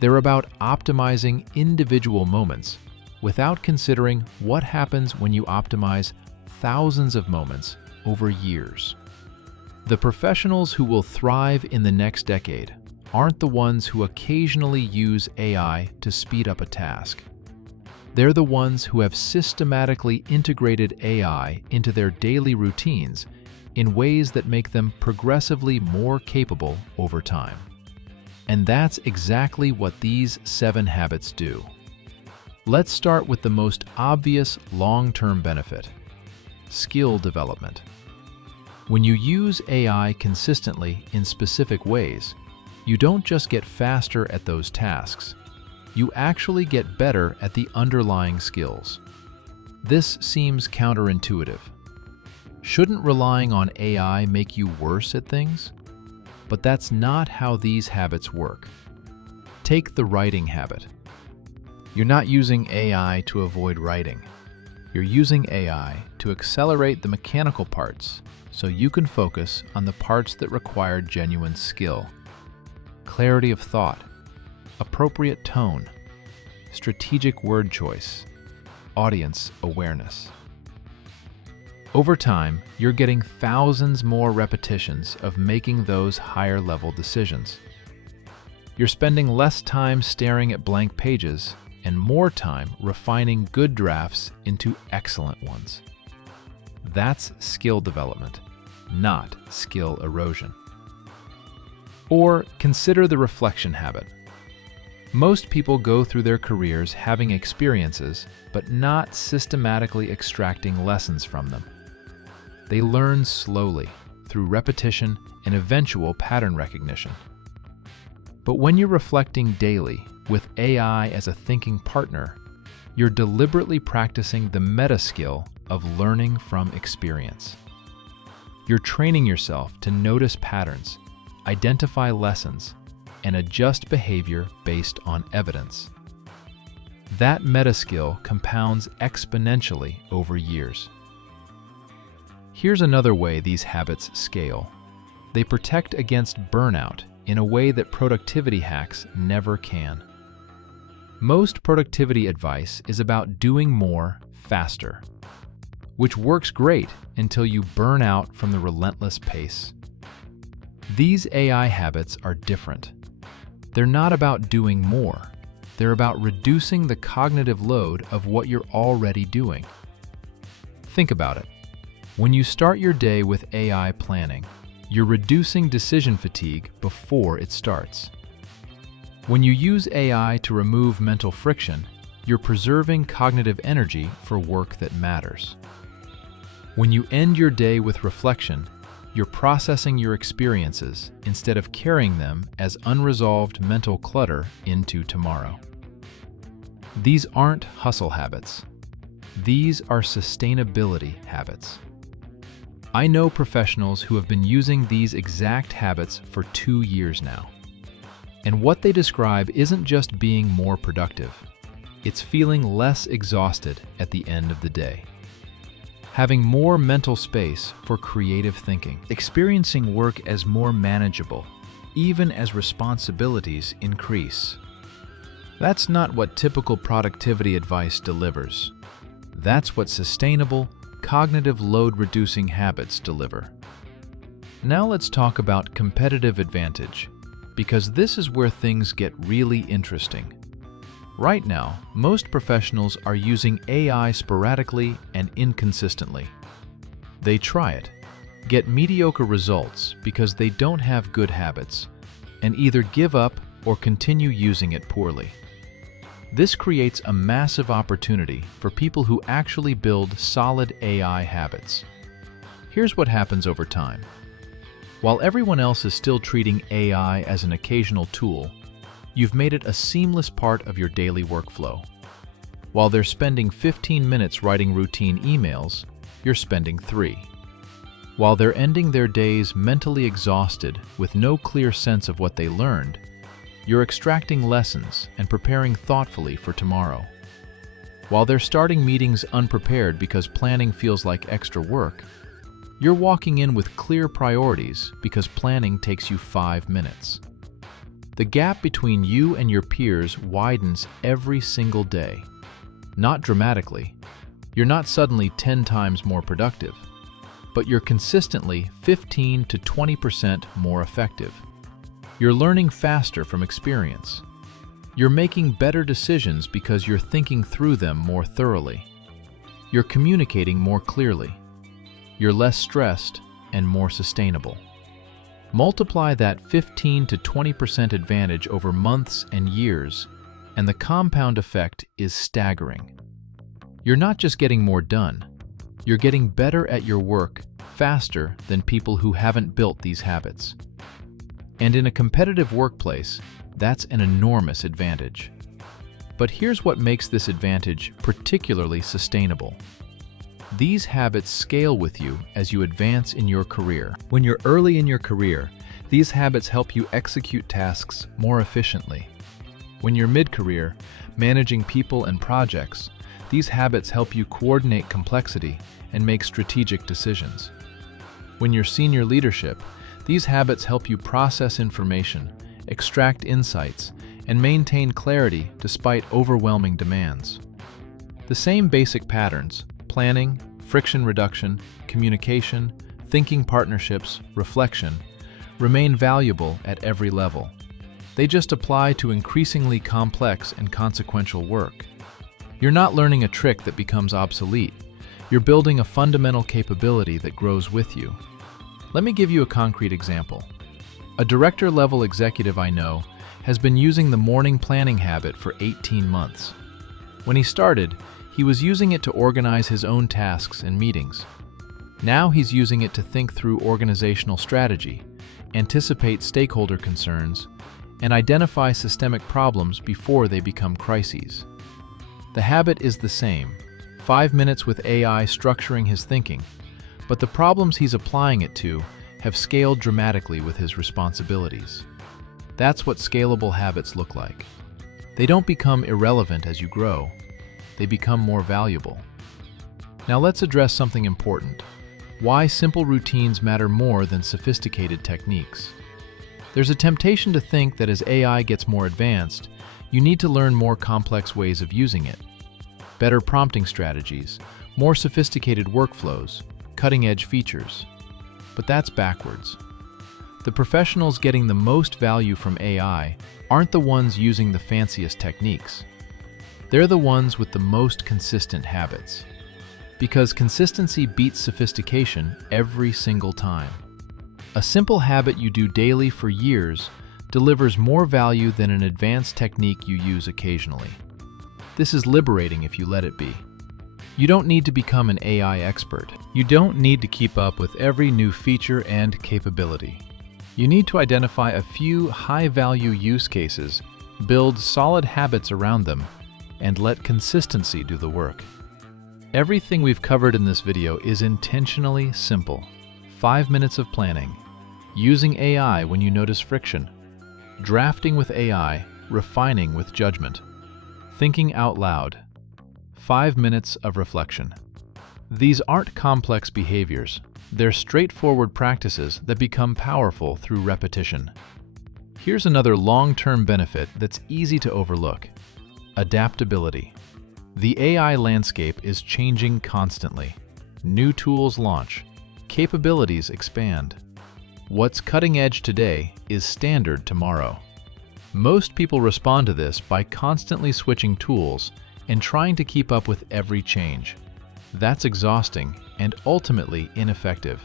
They're about optimizing individual moments without considering what happens when you optimize thousands of moments over years. The professionals who will thrive in the next decade aren't the ones who occasionally use AI to speed up a task. They're the ones who have systematically integrated AI into their daily routines in ways that make them progressively more capable over time. And that's exactly what these 7 habits do. Let's start with the most obvious long-term benefit: skill development. When you use AI consistently in specific ways, you don't just get faster at those tasks. You actually get better at the underlying skills. This seems counterintuitive. Shouldn't relying on AI make you worse at things? But that's not how these habits work. Take the writing habit. You're not using AI to avoid writing. You're using AI to accelerate the mechanical parts so you can focus on the parts that require genuine skill. Clarity of thought, appropriate tone, strategic word choice, audience awareness. Over time, you're getting thousands more repetitions of making those higher-level decisions. You're spending less time staring at blank pages and more time refining good drafts into excellent ones. That's skill development, not skill erosion. Or consider the reflection habit. Most people go through their careers having experiences, but not systematically extracting lessons from them. They learn slowly, through repetition and eventual pattern recognition. But when you're reflecting daily, with AI as a thinking partner, you're deliberately practicing the meta skill of learning from experience. You're training yourself to notice patterns, identify lessons, and adjust behavior based on evidence. That meta skill compounds exponentially over years. Here's another way these habits scale. They protect against burnout in a way that productivity hacks never can. Most productivity advice is about doing more faster, which works great until you burn out from the relentless pace. These AI habits are different. They're not about doing more. They're about reducing the cognitive load of what you're already doing. Think about it. When you start your day with AI planning, you're reducing decision fatigue before it starts. When you use AI to remove mental friction, you're preserving cognitive energy for work that matters. When you end your day with reflection, you're processing your experiences instead of carrying them as unresolved mental clutter into tomorrow. These aren't hustle habits. These are sustainability habits. I know professionals who have been using these exact habits for 2 years now. And what they describe isn't just being more productive. It's feeling less exhausted at the end of the day. Having more mental space for creative thinking. Experiencing work as more manageable, even as responsibilities increase. That's not what typical productivity advice delivers. That's what sustainable, cognitive load-reducing habits deliver. Now let's talk about competitive advantage, because this is where things get really interesting. Right now, most professionals are using AI sporadically and inconsistently. They try it, get mediocre results because they don't have good habits, and either give up or continue using it poorly. This creates a massive opportunity for people who actually build solid AI habits. Here's what happens over time. While everyone else is still treating AI as an occasional tool, you've made it a seamless part of your daily workflow. While they're spending 15 minutes writing routine emails, you're spending 3. While they're ending their days mentally exhausted with no clear sense of what they learned, you're extracting lessons and preparing thoughtfully for tomorrow. While they're starting meetings unprepared because planning feels like extra work, you're walking in with clear priorities because planning takes you 5 minutes. The gap between you and your peers widens every single day. Not dramatically. You're not suddenly 10 times more productive, but you're consistently 15 to 20% more effective. You're learning faster from experience. You're making better decisions because you're thinking through them more thoroughly. You're communicating more clearly. You're less stressed and more sustainable. Multiply that 15 to 20% advantage over months and years, and the compound effect is staggering. You're not just getting more done, you're getting better at your work faster than people who haven't built these habits. And in a competitive workplace, that's an enormous advantage. But here's what makes this advantage particularly sustainable. These habits scale with you as you advance in your career. When you're early in your career, these habits help you execute tasks more efficiently. When you're mid-career, managing people and projects, these habits help you coordinate complexity and make strategic decisions. When you're senior leadership, these habits help you process information, extract insights, and maintain clarity despite overwhelming demands. The same basic patterns, planning, friction reduction, communication, thinking partnerships, reflection, remain valuable at every level. They just apply to increasingly complex and consequential work. You're not learning a trick that becomes obsolete. You're building a fundamental capability that grows with you. Let me give you a concrete example. A director-level executive I know has been using the morning planning habit for 18 months. When he started, he was using it to organize his own tasks and meetings. Now he's using it to think through organizational strategy, anticipate stakeholder concerns, and identify systemic problems before they become crises. The habit is the same, 5 minutes with AI structuring his thinking, but the problems he's applying it to have scaled dramatically with his responsibilities. That's what scalable habits look like. They don't become irrelevant as you grow, they become more valuable. Now let's address something important: why simple routines matter more than sophisticated techniques. There's a temptation to think that as AI gets more advanced, you need to learn more complex ways of using it. Better prompting strategies, more sophisticated workflows, cutting-edge features. But that's backwards. The professionals getting the most value from AI aren't the ones using the fanciest techniques. They're the ones with the most consistent habits. Because consistency beats sophistication every single time. A simple habit you do daily for years delivers more value than an advanced technique you use occasionally. This is liberating if you let it be. You don't need to become an AI expert. You don't need to keep up with every new feature and capability. You need to identify a few high-value use cases, build solid habits around them, and let consistency do the work. Everything we've covered in this video is intentionally simple. 5 minutes of planning, using AI when you notice friction, drafting with AI, refining with judgment, thinking out loud, 5 minutes of reflection. These aren't complex behaviors. They're straightforward practices that become powerful through repetition. Here's another long-term benefit that's easy to overlook: adaptability. The AI landscape is changing constantly. New tools launch, capabilities expand. What's cutting edge today is standard tomorrow. Most people respond to this by constantly switching tools and trying to keep up with every change. That's exhausting and ultimately ineffective.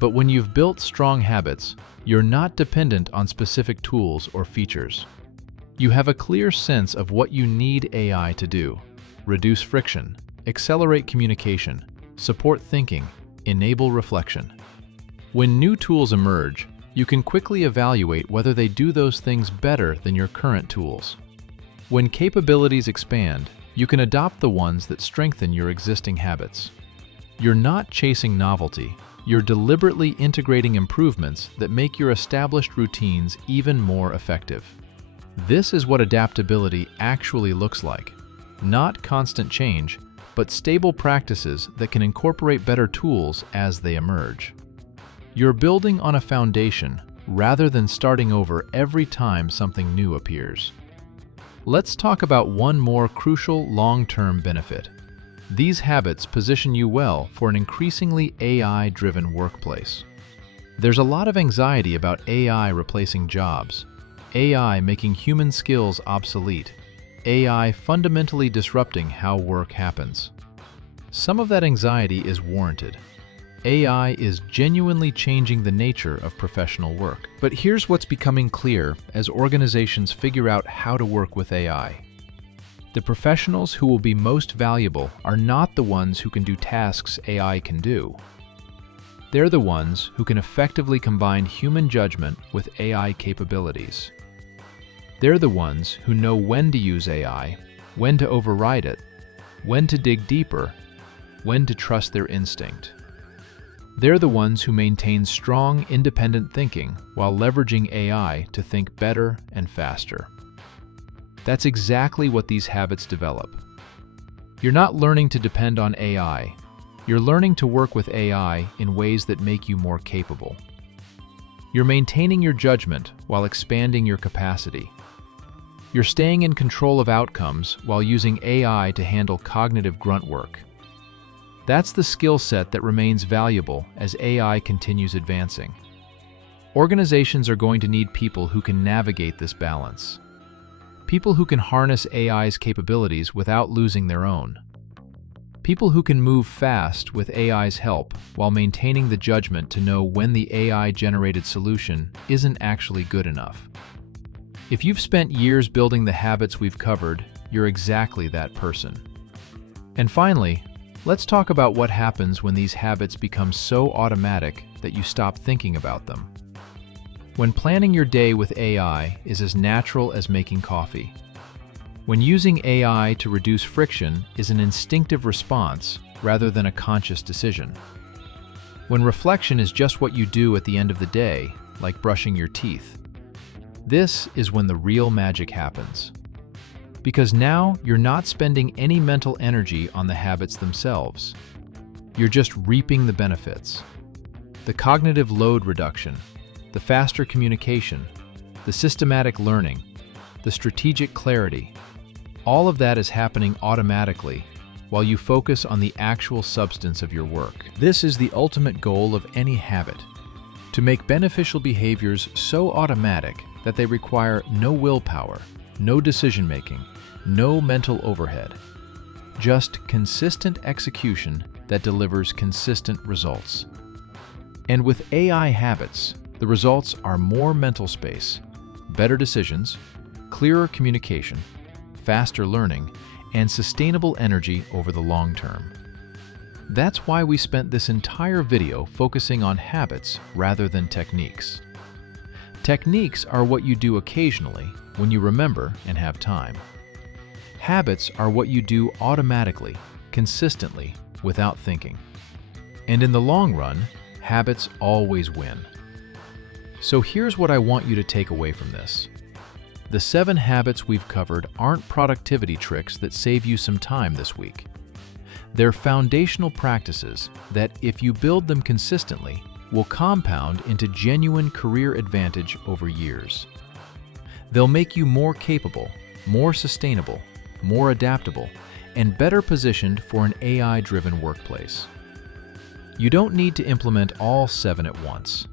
But when you've built strong habits, you're not dependent on specific tools or features. You have a clear sense of what you need AI to do: reduce friction, accelerate communication, support thinking, enable reflection. When new tools emerge, you can quickly evaluate whether they do those things better than your current tools. When capabilities expand, you can adopt the ones that strengthen your existing habits. You're not chasing novelty, you're deliberately integrating improvements that make your established routines even more effective. This is what adaptability actually looks like. Not constant change, but stable practices that can incorporate better tools as they emerge. You're building on a foundation rather than starting over every time something new appears. Let's talk about one more crucial long-term benefit. These habits position you well for an increasingly AI-driven workplace. There's a lot of anxiety about AI replacing jobs, AI making human skills obsolete, AI fundamentally disrupting how work happens. Some of that anxiety is warranted. AI is genuinely changing the nature of professional work. But here's what's becoming clear as organizations figure out how to work with AI. The professionals who will be most valuable are not the ones who can do tasks AI can do. They're the ones who can effectively combine human judgment with AI capabilities. They're the ones who know when to use AI, when to override it, when to dig deeper, when to trust their instinct. They're the ones who maintain strong, independent thinking while leveraging AI to think better and faster. That's exactly what these habits develop. You're not learning to depend on AI. You're learning to work with AI in ways that make you more capable. You're maintaining your judgment while expanding your capacity. You're staying in control of outcomes while using AI to handle cognitive grunt work. That's the skill set that remains valuable as AI continues advancing. Organizations are going to need people who can navigate this balance. People who can harness AI's capabilities without losing their own. People who can move fast with AI's help while maintaining the judgment to know when the AI-generated solution isn't actually good enough. If you've spent years building the habits we've covered, you're exactly that person. And finally, let's talk about what happens when these habits become so automatic that you stop thinking about them. When planning your day with AI is as natural as making coffee. When using AI to reduce friction is an instinctive response rather than a conscious decision. When reflection is just what you do at the end of the day, like brushing your teeth. This is when the real magic happens. Because now you're not spending any mental energy on the habits themselves. You're just reaping the benefits. The cognitive load reduction, the faster communication, the systematic learning, the strategic clarity. All of that is happening automatically while you focus on the actual substance of your work. This is the ultimate goal of any habit, to make beneficial behaviors so automatic that they require no willpower, no decision-making, no mental overhead. Just consistent execution that delivers consistent results. And with AI habits, the results are more mental space, better decisions, clearer communication, faster learning, and sustainable energy over the long term. That's why we spent this entire video focusing on habits rather than techniques. Techniques are what you do occasionally when you remember and have time. Habits are what you do automatically, consistently, without thinking. And in the long run, habits always win. So here's what I want you to take away from this. The 7 habits we've covered aren't productivity tricks that save you some time this week. They're foundational practices that, if you build them consistently, will compound into genuine career advantage over years. They'll make you more capable, more sustainable, more adaptable, and better positioned for an AI-driven workplace. You don't need to implement all 7 at once.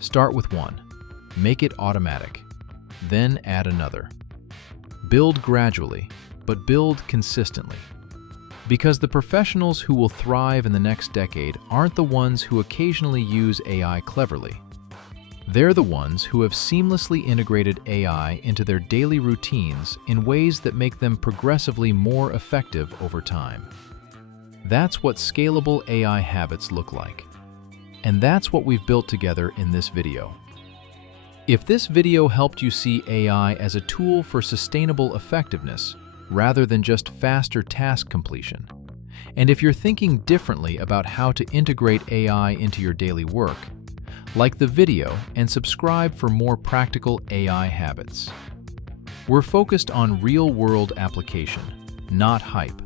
Start with 1. Make it automatic. Then add another. Build gradually, but build consistently. Because the professionals who will thrive in the next decade aren't the ones who occasionally use AI cleverly. They're the ones who have seamlessly integrated AI into their daily routines in ways that make them progressively more effective over time. That's what scalable AI habits look like. And that's what we've built together in this video. If this video helped you see AI as a tool for sustainable effectiveness rather than just faster task completion, and if you're thinking differently about how to integrate AI into your daily work, like the video and subscribe for more practical AI habits. We're focused on real-world application, not hype.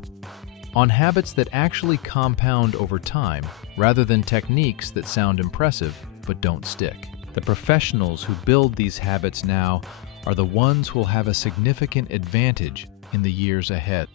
On habits that actually compound over time rather than techniques that sound impressive but don't stick. The professionals who build these habits now are the ones who will have a significant advantage in the years ahead.